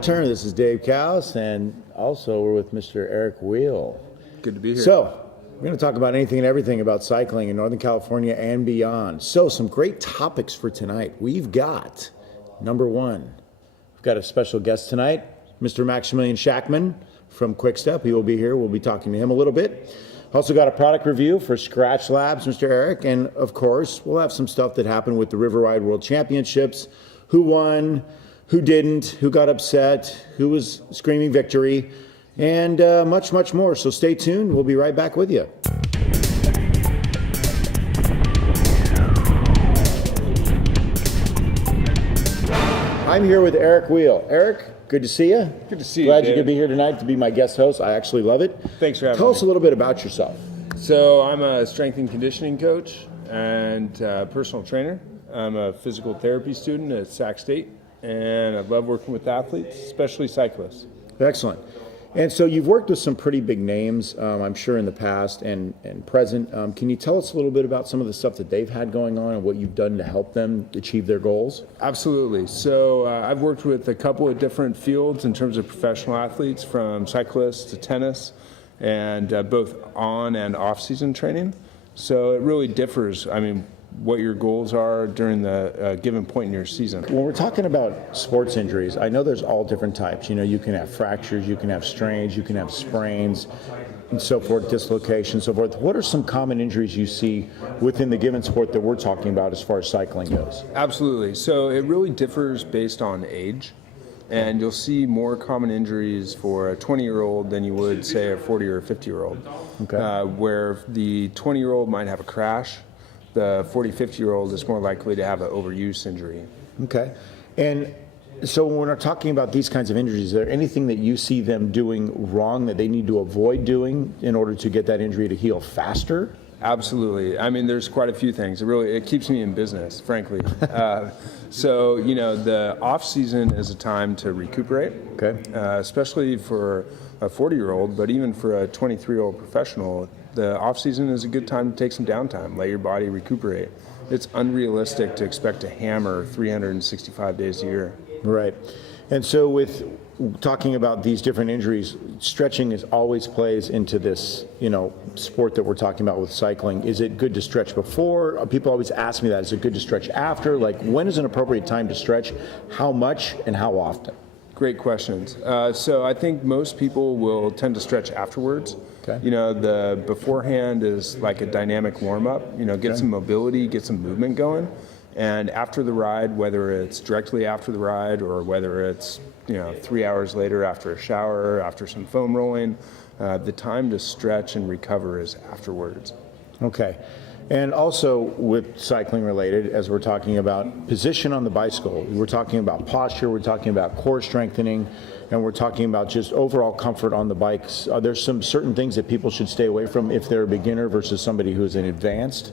Nocturne. This is Dave Kaus, and also we're with Mr. Eric Wheel. Good to be here. So, we're going to talk about anything and everything about cycling in Northern California and beyond. So, some great topics for tonight. We've got, number one, we've got a special guest tonight, Mr. Maximilian Schachmann from Quickstep. He will be here. We'll be talking to him a little bit. Also got a product review for Skratch Labs, Mr. Eric. And, of course, we'll have some stuff that happened with the River Ride World Championships. Who won? Who didn't, who got upset, who was screaming victory, and much, much more. So stay tuned. We'll be right back with you. I'm here with Eric Wheel. Eric, good to see you. Good to see you, Glad you Dave. could be here tonight to be my guest host. I actually love it. Thanks for having Tell me. us a little bit about yourself. So I'm a strength and conditioning coach and personal trainer. I'm a physical therapy student at Sac State, and I love working with athletes, especially cyclists. Excellent. And so you've worked with some pretty big names, I'm sure, in the past and present. Can you tell us a little bit about some of the stuff that they've had going on and what you've done to help them achieve their goals? Absolutely. So I've worked with a couple of different fields in terms of professional athletes, from cyclists to tennis, and both on and off-season training. So it really differs. I mean, what your goals are during the given point in your season. When we're talking about sports injuries, I know there's all different types. You know, you can have fractures, you can have strains, you can have sprains, and so forth, dislocations, so forth. What are some common injuries you see within the given sport that we're talking about as far as cycling goes? Absolutely. So it really differs based on age. And you'll see more common injuries for a 20-year-old than you would, say, a 40 or a 50-year-old. Okay. Where the 20-year-old might have a crash, the 40, 50-year-old is more likely to have an overuse injury. Okay. And so when we're talking about these kinds of injuries, is there anything that you see them doing wrong that they need to avoid doing in order to get that injury to heal faster? Absolutely. I mean, there's quite a few things. It keeps me in business, frankly. So, you know, the off season is a time to recuperate, Okay. Especially for a 40-year-old, but even for a 23-year-old professional. The off season is a good time to take some downtime, let your body recuperate. It's unrealistic to expect to hammer 365 days a year. Right. And so with talking about these different injuries, stretching always plays into this, you know, sport that we're talking about with cycling. Is it good to stretch before? People always ask me that. Is it good to stretch after? Like, when is an appropriate time to stretch? How much and how often? Great questions. So I think most people will tend to stretch afterwards. Okay. You know, the beforehand is like a dynamic warm-up. You know, get some mobility, get some movement going. And after the ride, whether it's directly after the ride or whether it's, you know, 3 hours later after a shower, after some foam rolling, the time to stretch and recover is afterwards. Okay. And also with cycling related, as we're talking about position on the bicycle, we're talking about posture, we're talking about core strengthening, and we're talking about just overall comfort on the bikes. Are there some certain things that people should stay away from if they're a beginner versus somebody who's an advanced,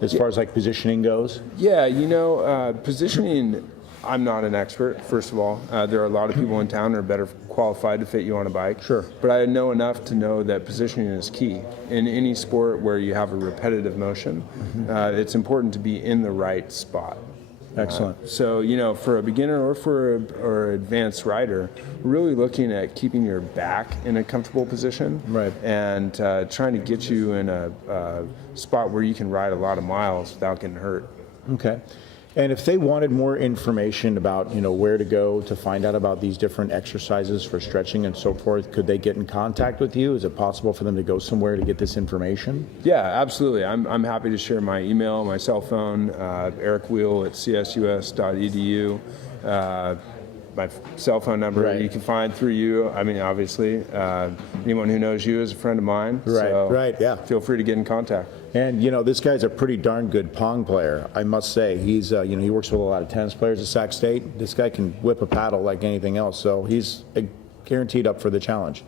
as far as like positioning goes? Yeah, you know, positioning, I'm not an expert, first of all. There are a lot of people in town that are better qualified to fit you on a bike. Sure. But I know enough to know that positioning is key. In any sport where you have a repetitive motion, it's important to be in the right spot. Excellent. So, you know, for a beginner or for an advanced rider, we're really looking at keeping your back in a comfortable position. Right. And trying to get you in a spot where you can ride a lot of miles without getting hurt. Okay. And if they wanted more information about, you know, where to go to find out about these different exercises for stretching and so forth, could they get in contact with you? Is it possible for them to go somewhere to get this information? Yeah, absolutely. I'm happy to share my email, my cell phone, ericwheel@csus.edu. My cell phone number you can find through you. I mean, obviously, anyone who knows you is a friend of mine. Right, so right, yeah. Feel free to get in contact. And, you know, this guy's a pretty darn good pong player, I must say. He's, you know, he works with a lot of tennis players at Sac State. This guy can whip a paddle like anything else, so he's guaranteed up for the challenge.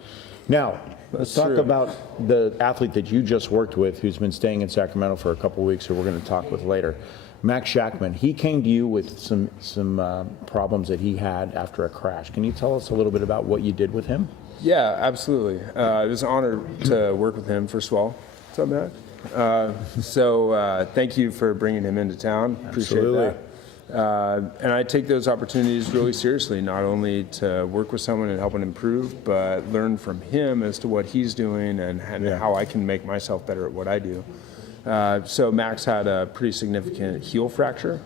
Now, let's talk about the athlete that you just worked with who's been staying in Sacramento for a couple of weeks, who we're going to talk with later. Max Schachmann, he came to you with some problems that he had after a crash. Can you tell us a little bit about what you did with him? Yeah, absolutely. It was an honor to work with him, first of all. What's up, Matt? Thank you for bringing him into town. Appreciate Absolutely. And I take those opportunities really seriously, not only to work with someone and help him improve, but learn from him as to what he's doing and how I can make myself better at what I do. So Max had a pretty significant heel fracture,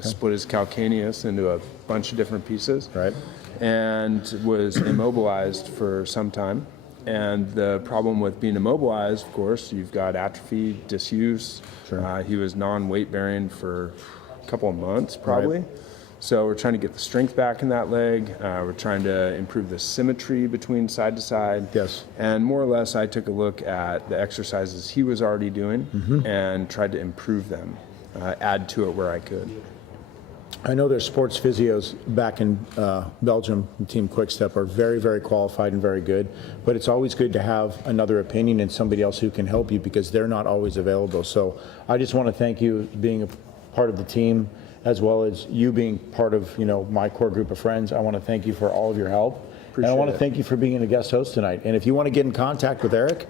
split his calcaneus into a bunch of different pieces, Right. and was immobilized for some time. And the problem with being immobilized, of course, you've got atrophy, disuse. Sure. He was non-weight bearing for a couple of months, probably. Right. So we're trying to get the strength back in that leg. We're trying to improve the symmetry between side to side. Yes. And more or less, I took a look at the exercises he was already doing and tried to improve them, add to it where I could. I know their sports physios back in Belgium, Team Quickstep, are very, very qualified and very good. But it's always good to have another opinion and somebody else who can help you because they're not always available. So I just want to thank you being a part of the team, as well as you being part of my core group of friends. I want to thank you for all of your help. And I want to thank you for being a guest host tonight. And if you want to get in contact with Eric,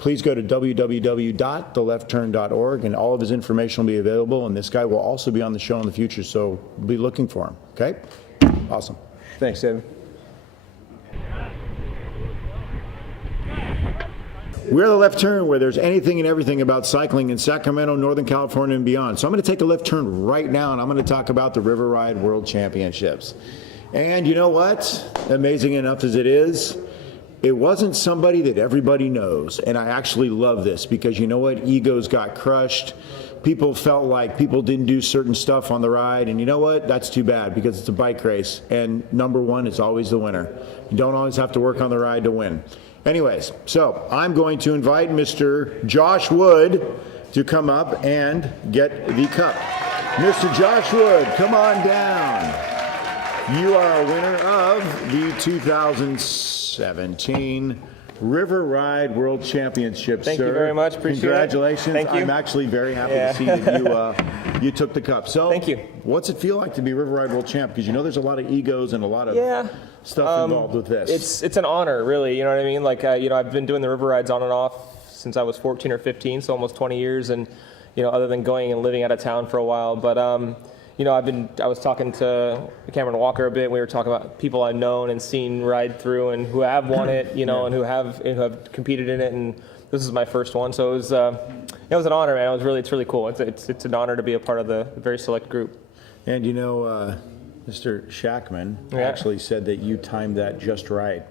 please go to www.thelefturn.org, and all of his information will be available. And this guy will also be on the show in the future, so be looking for him. Okay? Awesome. Thanks, David. We're the Left Turn, where there's anything and everything about cycling in Sacramento, Northern California, and beyond. So I'm going to take a left turn right now, and I'm going to talk about the River Ride World Championships. And you know what? Amazing enough as it is, it wasn't somebody that everybody knows. And I actually love this because you know what? Egos got crushed. People felt like people didn't do certain stuff on the ride. And you know what? That's too bad because it's a bike race. And number one is always the winner. You don't always have to work on the ride to win. Anyways, so I'm going to invite Mr. Josh Wood to come up and get the cup. Mr. Josh Wood, come on down. You are a winner of the 2017 River Ride World Championship, Thank sir. you very much. Appreciate it. Congratulations. Thank you. I'm actually very happy to see that you took the cup. So, Thank you. What's it feel like to be River Ride World Champ? Because there's a lot of egos and a lot of stuff involved with this. It's an honor, really. You know what I mean? Like, I've been doing the river rides on and off since I was 14 or 15, so almost 20 years. And, other than going and living out of town for a while. But, I was talking to Cameron Walker a bit. We were talking about people I've known and seen ride through and who have won it, and who have competed in it. And this is my first one. So it was an honor, man. It's really cool. It's an honor to be a part of the very select group. And Mr. Shackman actually said that you timed that just right.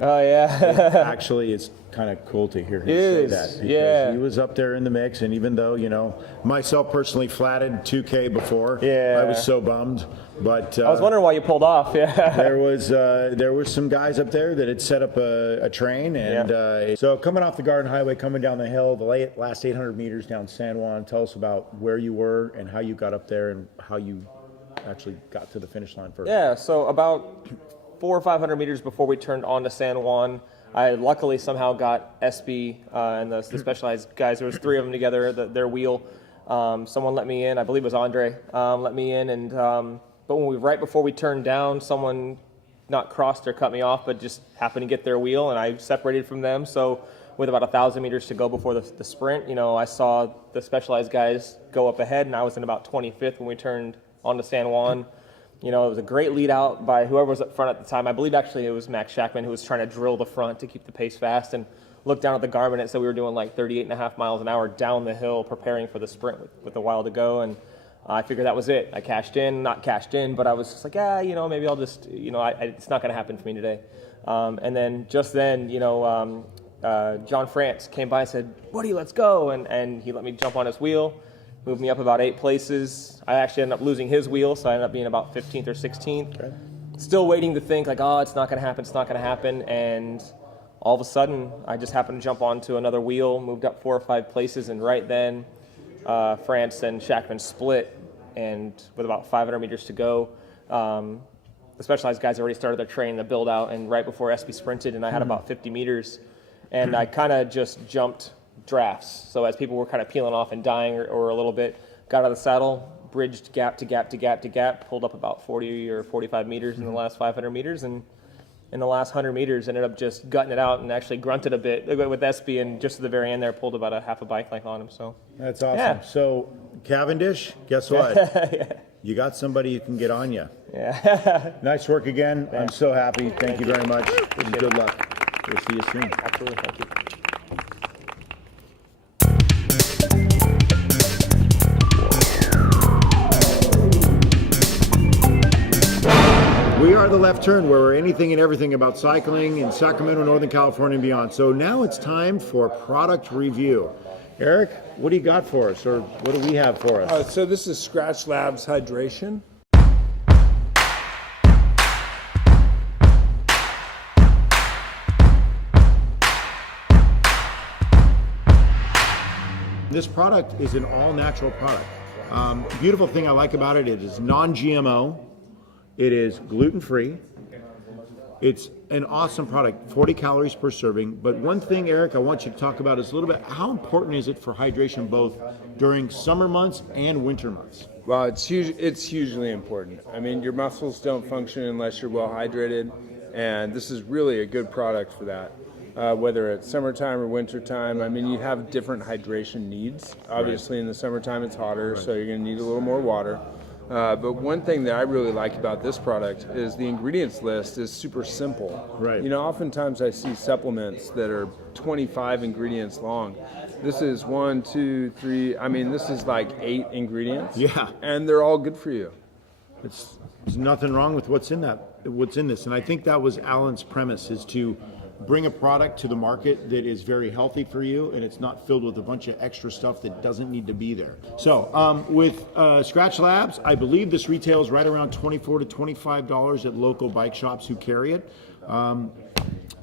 Oh, yeah. Actually, it's kind of cool to hear him It say is, that. Because yeah. he was up there in the mix, and even though, myself personally flatted 2K before, Yeah. I was so bummed. But I was wondering why you pulled off. Yeah. there was some guys up there that had set up a train, and so coming off the Garden Highway, coming down the hill, the last 800 meters down San Juan. Tell us about where you were and how you got up there and how you actually got to the finish line first. Yeah, so about 400 or 500 meters before we turned on to San Juan, I luckily somehow got SB and the Specialized guys. There was three of them together, their wheel. Someone let me in. I believe it was Andre. Let me in, and but right before we turned down, someone not crossed or cut me off, but just happened to get their wheel, and I separated from them. So with about 1,000 meters to go before the sprint, I saw the Specialized guys go up ahead, and I was in about 25th when we turned onto San Juan. It was a great lead out by whoever was up front at the time. I believe actually it was Max Shackman who was trying to drill the front to keep the pace fast, and looked down at the Garmin and it said we were doing like 38.5 miles an hour down the hill preparing for the sprint with a while to go. And I figured that was it. I not cashed in, but I was just like, maybe I'll just, it's not going to happen for me today. And then just then, John France came by and said, "Woody, let's go." And he let me jump on his wheel. Moved me up about 8 places. I actually ended up losing his wheel, so I ended up being about 15th or 16th. Okay. Still waiting to think, it's not going to happen. And all of a sudden, I just happened to jump onto another wheel, moved up 4 or 5 places, and right then, France and Shackman split, and with about 500 meters to go, the Specialized guys already started their train, the build out, and right before SB sprinted, and I had about 50 meters, and I kind of just jumped drafts. So as people were kind of peeling off and dying or a little bit, got out of the saddle, bridged gap to gap to gap to gap, pulled up about 40 or 45 meters in the last 500 meters, and in the last 100 meters, ended up just gutting it out and actually grunted a bit with Espy, and just at the very end there pulled about a half a bike length on him. So That's awesome. Yeah. So Cavendish, guess what? You got somebody who can get on you. yeah, Nice work again. I'm so happy. Thank you very much. And good luck. We'll see you soon. absolutely. Thank you. We are The Left Turn, where we're anything and everything about cycling in Sacramento, Northern California, and beyond. So now it's time for product review. Eric, what do you got for us, or what do we have for us? So this is Scratch Labs Hydration. This product is an all-natural product. Beautiful thing I like about it, it is non-GMO. It is gluten-free. It's an awesome product, 40 calories per serving. But one thing, Eric, I want you to talk about is a little bit, how important is it for hydration both during summer months and winter months? Well, it's hugely important. I mean, your muscles don't function unless you're well hydrated, and this is really a good product for that. Whether it's summertime or wintertime, I mean, you have different hydration needs. Obviously, in the summertime, it's hotter, so you're going to need a little more water. But one thing that I really like about this product is the ingredients list is super simple. Right. You know, oftentimes I see supplements that are 25 ingredients long. This is 1, 2, 3. I mean, this is like 8 ingredients. Yeah. And they're all good for you. There's nothing wrong with what's in this. And I think that was Alan's premise, is to bring a product to the market that is very healthy for you, and it's not filled with a bunch of extra stuff that doesn't need to be there. So with Scratch Labs, I believe this retails right around $24 to $25 at local bike shops who carry it.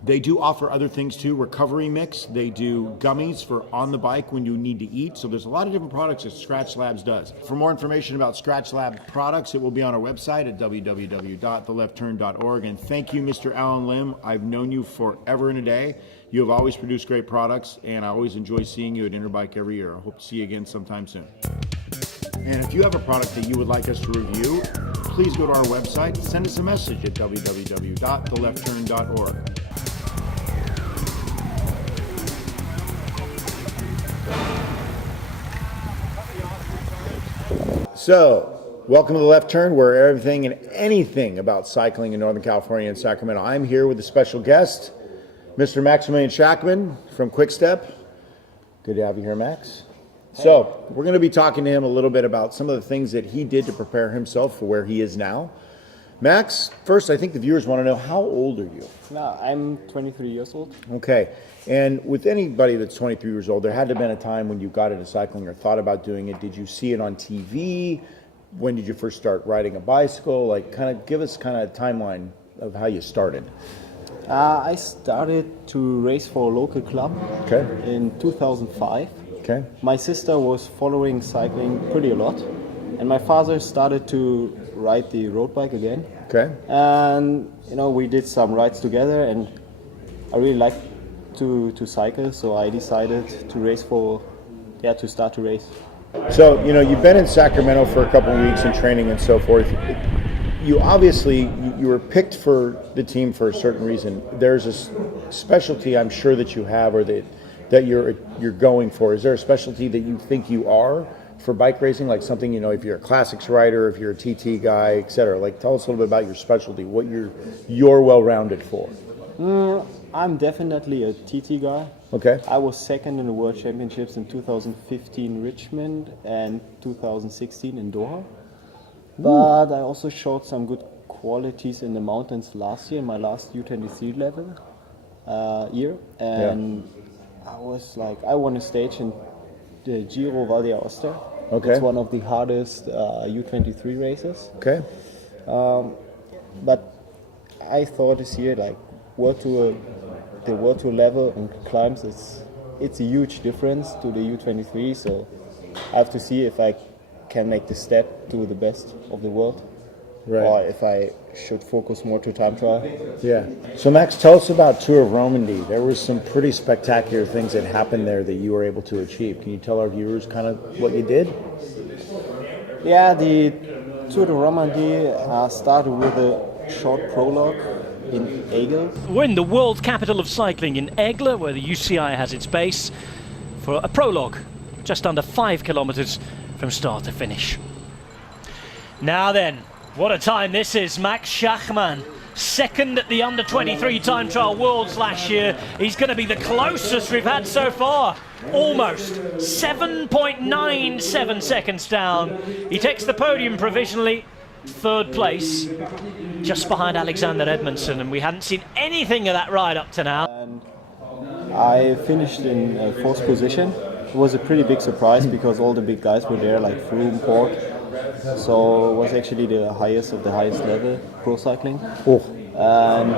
They do offer other things too, recovery mix. They do gummies for on the bike when you need to eat. So there's a lot of different products that Scratch Labs does. For more information about Scratch Lab products, it will be on our website at www.thelefturn.org. And thank you, Mr. Alan Lim. I've known you forever and a day. You have always produced great products, and I always enjoy seeing you at Interbike every year. I hope to see you again sometime soon. And if you have a product that you would like us to review, please go to our website, send us a message at www.thelefturn.org. So, welcome to The Left Turn, where everything and anything about cycling in Northern California and Sacramento. I'm here with a special guest, Mr. Maximilian Schachmann from Quickstep. Good to have you here, Max. So, we're going to be talking to him a little bit about some of the things that he did to prepare himself for where he is now. Max, first, I think the viewers want to know, how old are you? No, I'm 23 years old. Okay. And with anybody that's 23 years old, there had to have been a time when you got into cycling or thought about doing it. Did you see it on TV? When did you first start riding a bicycle? Like, kind of give us kind of a timeline of how you started. I started to race for a local club in 2005. Okay. My sister was following cycling pretty a lot, and my father started to ride the road bike again. Okay. And we did some rides together, and I really liked to cycle, so I decided to start to race. So, you've been in Sacramento for a couple of weeks in training and so forth. You obviously, you were picked for the team for a certain reason. There's a specialty I'm sure that you have, or that you're going for. Is there a specialty that you think you are for bike racing? Like something, if you're a classics rider, if you're a TT guy, etc. Like, tell us a little bit about your specialty, what you're well-rounded for. I'm definitely a TT guy. Okay. I was second in the World Championships in 2015 Richmond and 2016 in Doha. But I also showed some good qualities in the mountains last year, in my last U23 level year. And I was like, I won a stage in the Giro Val d'Aosta. Okay. It's one of the hardest U23 races. Okay. But I thought this year, like, the World Tour level and climbs, it's a huge difference to the U23, so I have to see if I can make the step to the best of the world, or if I should focus more to time trial. Yeah. So Max, tell us about Tour of Romandy. There were some pretty spectacular things that happened there that you were able to achieve. Can you tell our viewers kind of what you did? Yeah, the Tour de Romandy started with a short prologue in Aigle. We're in the world capital of cycling in Aigle, where the UCI has its base, for a prologue, just under 5 kilometers from start to finish. Now then, what a time this is. Max Schachmann, second at the under-23 time trial worlds last year. He's going to be the closest we've had so far. Almost 7.97 seconds down. He takes the podium provisionally, third place, just behind Alexander Edmondson, and we hadn't seen anything of that ride up to now. I finished in fourth position. It was a pretty big surprise because all the big guys were there, like Froome, Port. So it was actually the highest of the highest level pro cycling. Oh. And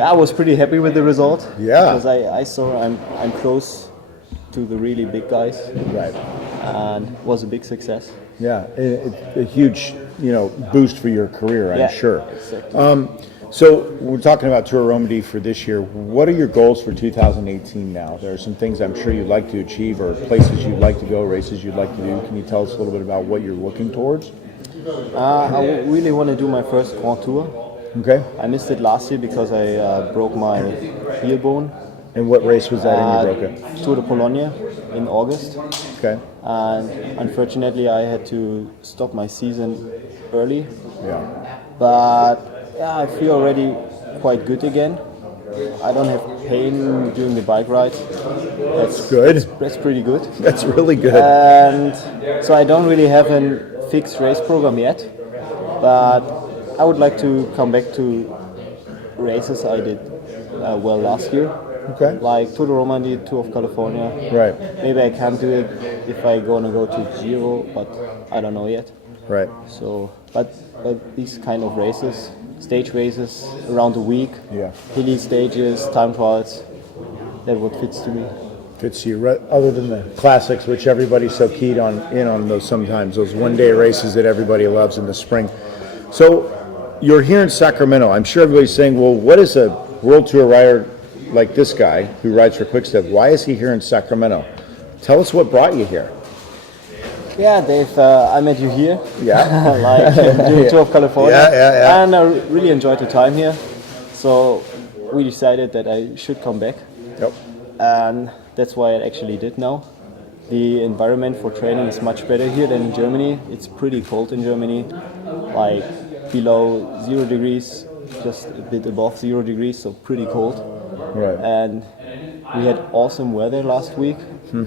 I was pretty happy with the result. Yeah. Because I saw I'm close to the really big guys. Right. And it was a big success. Yeah, a huge, boost for your career, I'm sure. Exactly. So we're talking about Tour Romandie for this year. What are your goals for 2018 now? There are some things I'm sure you'd like to achieve, or places you'd like to go, races you'd like to do. Can you tell us a little bit about what you're looking towards? I really want to do my first Grand Tour. Okay. I missed it last year because I broke my heel bone. And what race was that in you broke it? Tour de Pologne in August. Okay. And unfortunately I had to stop my season early. Yeah. But yeah, I feel already quite good again. I don't have pain during the bike ride. That's good. That's pretty good. That's really good. And so I don't really have a fixed race program yet. But I would like to come back to races I did well last year. Okay. Like Tour de Romandie, Tour of California. Right. Maybe I can do it if I gonna go to Giro, but I don't know yet. Right. So, but these kind of races, stage races around the week, Yeah. hilly stages, time trials, that what fits to me. Fits you, other than the classics, which everybody's so keyed in on those sometimes, those one-day races that everybody loves in the spring. So you're here in Sacramento. I'm sure everybody's saying, well, what is a World Tour rider like this guy who rides for Quickstep? Why is he here in Sacramento? Tell us what brought you here. Yeah, Dave, I met you here. Yeah. Like during Tour of California. Yeah. And I really enjoyed the time here. So we decided that I should come back. Yep. And that's why I actually did now. The environment for training is much better here than in Germany. It's pretty cold in Germany, like below 0 degrees, just a bit above 0 degrees, so pretty cold. Right. And we had awesome weather last week. True.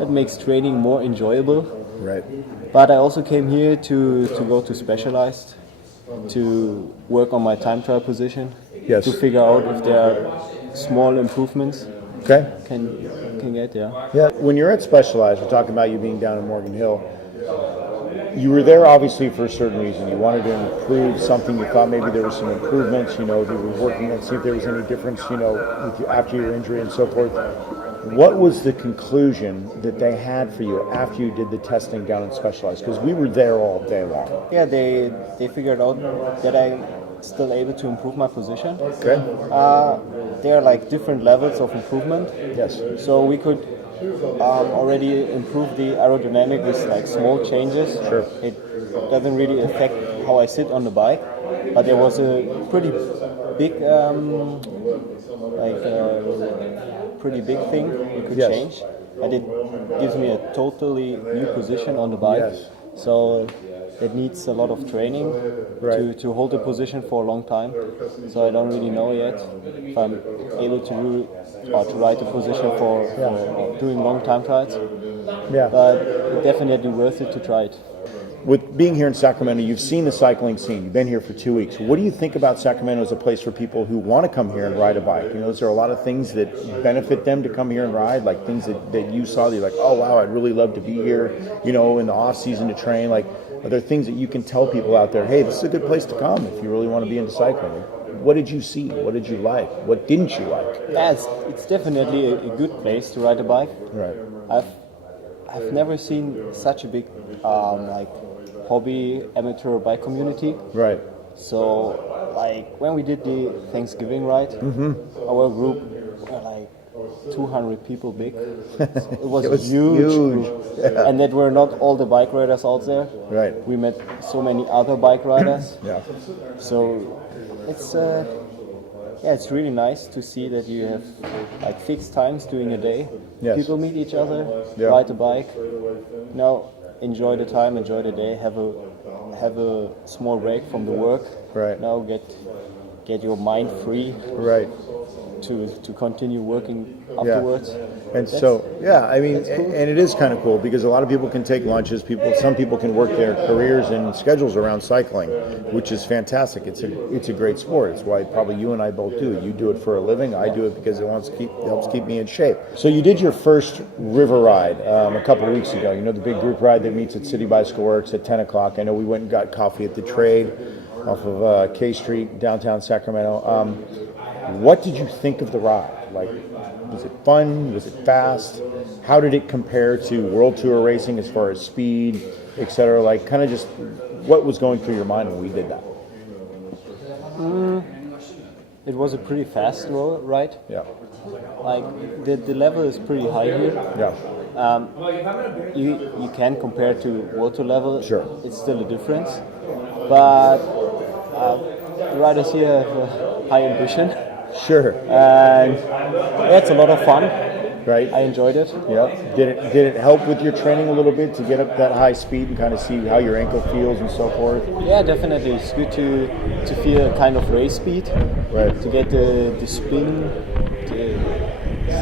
That makes training more enjoyable. Right. But I also came here to go to Specialized, to work on my time trial position, Yes. to figure out if there are small improvements Okay. can get. Yeah. When you're at Specialized, we're talking about you being down in Morgan Hill. You were there obviously for a certain reason. You wanted to improve something. You thought maybe there were some improvements. You were working on see if there was any difference. With you after your injury and so forth. What was the conclusion that they had for you after you did the testing down in Specialized? Because we were there all day long. Yeah, they figured out that I'm still able to improve my position. Okay. There are like different levels of improvement. Yes. So we could already improve the aerodynamic with like small changes. Sure. It doesn't really affect how I sit on the bike, but there was a pretty big pretty big thing we could Yes. change, and it gives me a totally new position on the bike. Yes. So it needs a lot of training Right. to hold the position for a long time. So I don't really know yet if I'm able to do or to ride the position for doing long time trials. Yeah. But definitely worth it to try it. With being here in Sacramento, you've seen the cycling scene. You've been here for 2 weeks. What do you think about Sacramento as a place for people who want to come here and ride a bike? Is there a lot of things that benefit them to come here and ride? Like things that you saw that you're like, oh wow, I'd really love to be here, in the off season to train. Like, are there things that you can tell people out there, hey, this is a good place to come if you really want to be into cycling? What did you see? What did you like? What didn't you like? Yeah, it's definitely a good place to ride a bike. Right. I've never seen such a big hobby amateur bike community. Right. So like when we did the Thanksgiving ride, our group were like 200 people big. It was, It was huge. huge. And that were not all the bike riders out there. Right. We met so many other bike riders. Yeah. So it's it's really nice to see that you have like fixed times during a day. Yes. People meet each other, Yeah. ride a bike. Now enjoy the time, enjoy the day. Have a small break from the work. Right. Now get your mind free Right. to continue working afterwards. And That's- so, yeah, I mean, that's cool. and it is kind of cool because a lot of people can take lunches. Some people can work their careers and schedules around cycling, which is fantastic. It's a great sport. It's why probably you and I both do it. You do it for a living. I do it because it helps keep me in shape. So you did your first river ride a couple of weeks ago. You know, the big group ride that meets at City Bicycle Works at 10 o'clock. I know we went and got coffee at the Trade off of K Street, downtown Sacramento. What did you think of the ride? Like, was it fun? Was it fast? How did it compare to World Tour racing as far as speed, et cetera? Like, kind of just what was going through your mind when we did that? It was a pretty fast ride. Yeah, Like the level is pretty high here. yeah, You can compare to World Tour level. Sure. It's still a difference, but the riders here have a high ambition, sure, and it's a lot of fun. right? I enjoyed it. Yeah. Did it help with your training a little bit to get up that high speed and kind of see how your ankle feels and so forth? Yeah, definitely. It's good to feel kind of race speed, Right. to get the spin,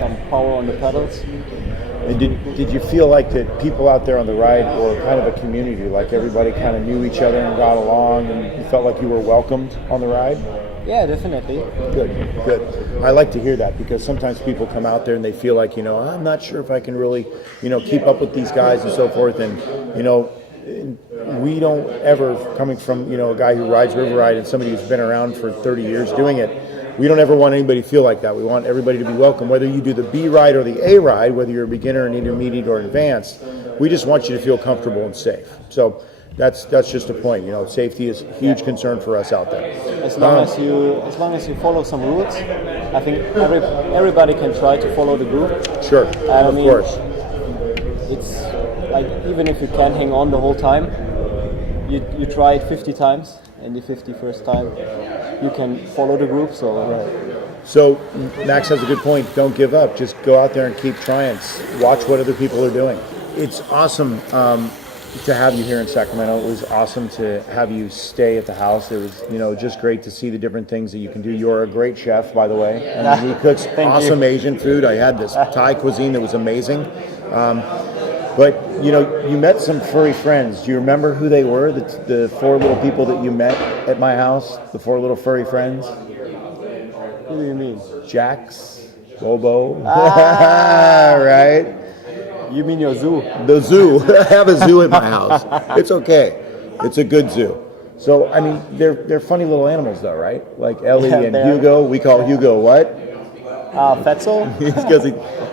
some power on the pedals. And did you feel like that people out there on the ride were kind of a community, like everybody kind of knew each other and got along, and you felt like you were welcomed on the ride? Yeah, definitely. Good. I like to hear that because sometimes people come out there and they feel like, I'm not sure if I can really, keep up with these guys and so forth. And, we don't ever, coming from, a guy who rides River Ride and somebody who's been around for 30 years doing it, we don't ever want anybody to feel like that. We want everybody to be welcome, whether you do the B ride or the A ride, whether you're a beginner, an intermediate, or advanced. We just want you to feel comfortable and safe. So that's just a point. Safety is a huge concern for us out there. As long as you follow some rules, I think everybody can try to follow the group. Sure, I of mean, course. It's like even if you can't hang on the whole time, you try it 50 times, and the 51st time you can follow the group. So So Max has a good point. Don't give up. Just go out there and keep trying. Watch what other people are doing. It's awesome to have you here in Sacramento. It was awesome to have you stay at the house. It was, just great to see the different things that you can do. You're a great chef, by the way. I mean, he cooks awesome Asian food. I had this Thai cuisine that was amazing. But, you met some furry friends. Do you remember who they were? The four little people that you met at my house? The four little furry friends? what do you mean? Jax, Bobo, right? You mean your zoo? The zoo. I have a zoo at my house. It's okay. It's a good zoo. So, I mean, they're funny little animals, though, right? Like Ellie Yeah, and they are. Hugo. We call Hugo what? Fatso? Because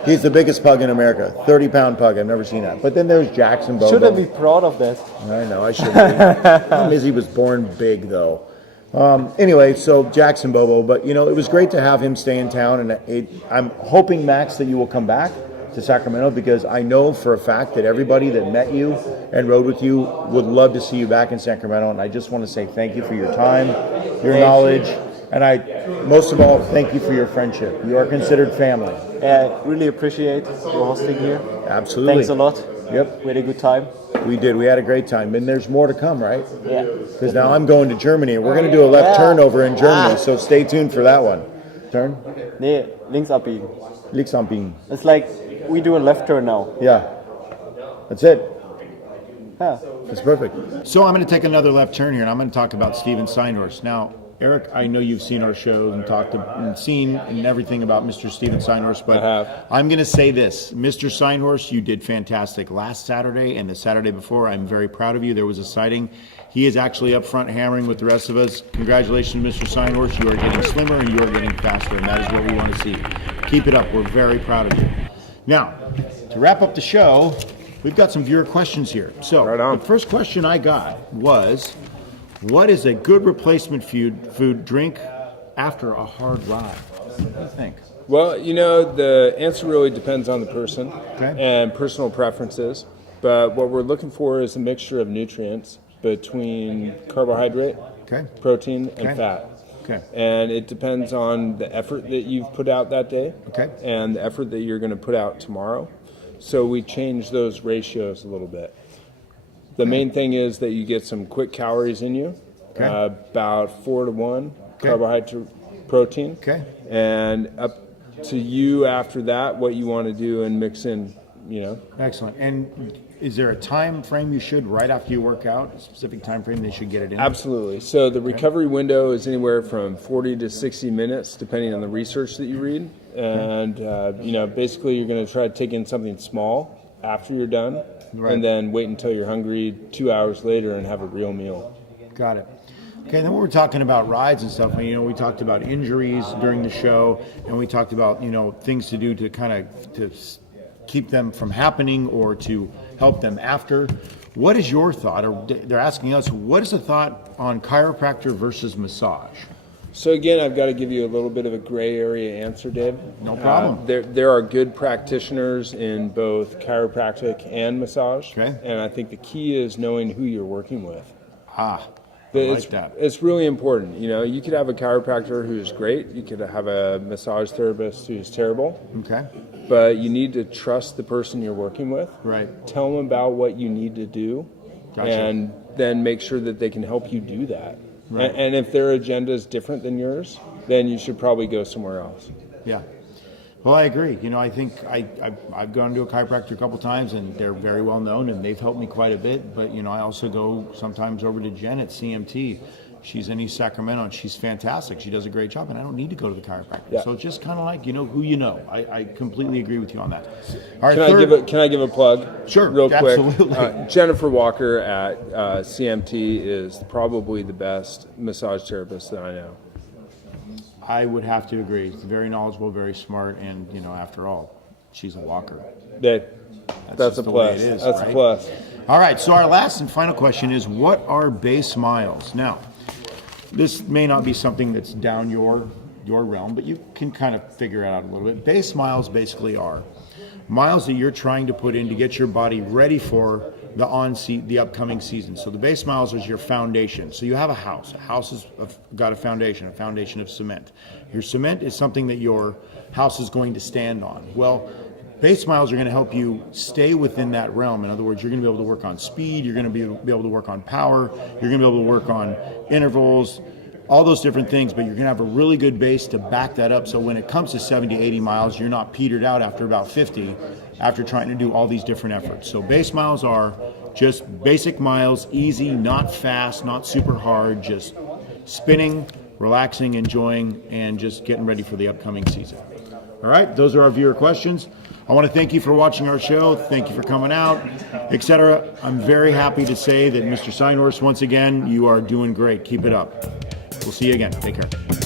he's the biggest pug in America. 30-pound pug. I've never seen that. But then there's Jax and Bobo. Should I be proud of that? I know, I should be. Problem is he was born big, though. Anyway, so Jackson Bobo, but it was great to have him stay in town, and I'm hoping, Max, that you will come back to Sacramento because I know for a fact that everybody that met you and rode with you would love to see you back in Sacramento, and I just want to say thank you for your time, your knowledge, and most of all, thank you for your friendship. You are considered family. Yeah, really appreciate your hosting here. Absolutely. Thanks a lot. Yep, We had a good time. we did. We had a great time, and there's more to come, right? Yeah. Because now I'm going to Germany, and we're going to do a left turn over in Germany, so stay tuned for that one. Turn? Nee, links abbiegen. Links anbiegen. It's like we do a left turn now. Yeah. That's it. Yeah. That's perfect. So I'm going to take another left turn here, and I'm going to talk about Steven Seinhorst. Now, Eric, I know you've seen our show and talked and seen and everything about Mr. Steven Seinhorst, but I have. I'm going to say this. Mr. Seinhorst, you did fantastic last Saturday and the Saturday before. I'm very proud of you. There was a sighting. He is actually up front hammering with the rest of us. Congratulations, Mr. Seinhorst. You are getting slimmer and you are getting faster, and that is what we want to see. Keep it up. We're very proud of you. Now, to wrap up the show, we've got some viewer questions here. So, Right on. the first question I got was, what is a good replacement food drink after a hard ride? What do you think? Well, the answer really depends on the person Okay. and personal preferences. But what we're looking for is a mixture of nutrients between carbohydrate, Okay. protein, and Okay. fat. Okay. And it depends on the effort that you've put out that day Okay. and the effort that you're going to put out tomorrow. So we change those ratios a little bit. The main thing is that you get some quick calories in you, Okay. about 4 to 1 Okay. carbohydrate protein. Okay. And up to you after that, what you want to do and mix in, Excellent. And is there a time frame you should, right after you work out, a specific time frame they should get it in? Absolutely. So the recovery window is anywhere from 40 to 60 minutes, depending on the research that you read. And, basically you're going to try to take in something small after you're done, Right. and then wait until you're hungry 2 hours later and have a real meal. Got it. Okay, then when we're talking about rides and stuff, we talked about injuries during the show, and we talked about, things to do to kind of to keep them from happening or to help them after. What is your thought, or they're asking us, what is the thought on chiropractor versus massage? So again, I've got to give you a little bit of a gray area answer, Dave. No problem. There are good practitioners in both chiropractic and massage. Okay. And I think the key is knowing who you're working with. I like It's, that. it's really important. You could have a chiropractor who's great. You could have a massage therapist who's terrible. Okay, But you need to trust the person you're working with. right. Tell them about what you need to do, Gotcha. and then make sure that they can help you do that. Right. And if their agenda is different than yours, then you should probably go somewhere else. Yeah. Well, I agree. I think I've gone to a chiropractor a couple times, and they're very well known, and they've helped me quite a bit. But I also go sometimes over to Jen at CMT. She's in East Sacramento, and she's fantastic. She does a great job, and I don't need to go to the chiropractor. Yeah. So it's just kind of like who you know. I completely agree with you on that. All right, Can I give a plug? Sure, real quick. absolutely. Jennifer Walker at CMT is probably the best massage therapist that I know. I would have to agree. She's very knowledgeable, very smart, and after all, she's a walker. That's just a the way plus. it is, That's right? a plus. All right, so our last and final question is, what are base miles? Now, this may not be something that's down your realm, but you can kind of figure it out a little bit. Base miles basically are miles that you're trying to put in to get your body ready for the upcoming season. So the base miles is your foundation. So you have a house. A house has got a foundation of cement. Your cement is something that your house is going to stand on. Well, base miles are going to help you stay within that realm. In other words, you're going to be able to work on speed, you're going to be able to work on power, you're going to be able to work on intervals, all those different things, but you're going to have a really good base to back that up. So when it comes to 70, 80 miles, you're not petered out after about 50 after trying to do all these different efforts. So base miles are just basic miles, easy, not fast, not super hard, just spinning, relaxing, enjoying, and just getting ready for the upcoming season. All right, those are our viewer questions. I want to thank you for watching our show. Thank you for coming out, etc. I'm very happy to say that Mr. Seinhorst, once again, you are doing great. Keep it up. We'll see you again. Take care.